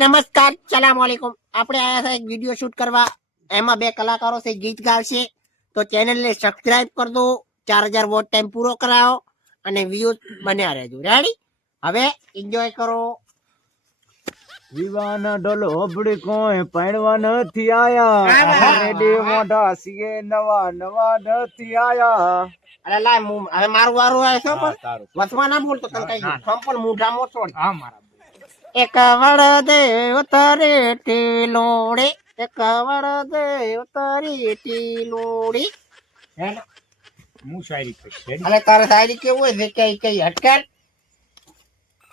નમસ્કાર, સલામ વાલેકુમ. આપણે આયા હતા એક વિડીયો શૂટ કરવા. એમાં બે કલાકારો છે, ગીત ગાવશે. તો ચેનલને સબસ્ક્રાઇબ કરી દો, 4000 વોટ ટાઈમ પૂરો કરાવો અને વ્યૂઝ બન્યા રહેજો. રેડી? હવે એન્જોય કરો. વિવાના ડોલ હોબડી કોઈ પાણવા નથી આયા, રેડી મોઢા સીએ નવા નવા નથી આયા. અરે લાય હવે મારું વારું આવે છે પણ વસમાં ના બોલતો તને કઈ પણ મૂઢા મોટો એક વડ દેવ તરે ટીલોડે, એક વડ દેવ તરી ટીલોડી. હું શાયરી કહીશ. અરે તારે શાયરી કેવું હોય છે કઈ હટકાર.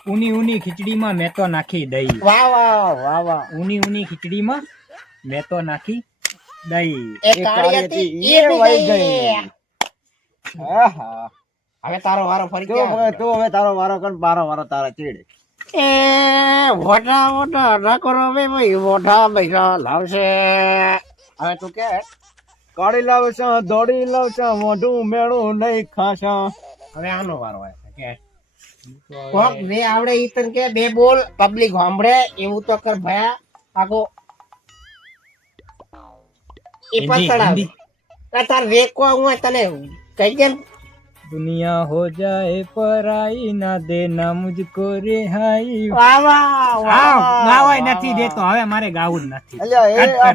ઊની ઊની ખીચડીમાં મેં તો નાખી દહીં. વાહ વાહ વાહ વાહ. ઊની ઊની ખીચડીમાં મેં તો નાખી દહીં. એ કાળી હતી એ વહી ગઈ. આહા. હવે તારો વારો ફરી તું હવે તારો વારો કર, મારો વારો તારા ચીડે. એ મોટા મોટા નકરો ભાઈ મોટા પૈસા લાવશે. હવે તું કે કાળી લાવશે દોડી લાવશે, મોઢું મેળું નહીં ખાશે. હવે આનો વારો આવે કે કોક જે આવડે ઈ તને કે બે બોલ પબ્લિક સાંભળે એવું તો કર ભયા. આગો એ પસડાવ તાર વેકો હું તને કઈ કેમ. दुनिया हो जाए पराई ना देना मुझको रिहाई. વાહ વાહ વાહ. ગાવાય નથી દેતો, હવે મારે ગાવું જ નથી. અલ્યા એ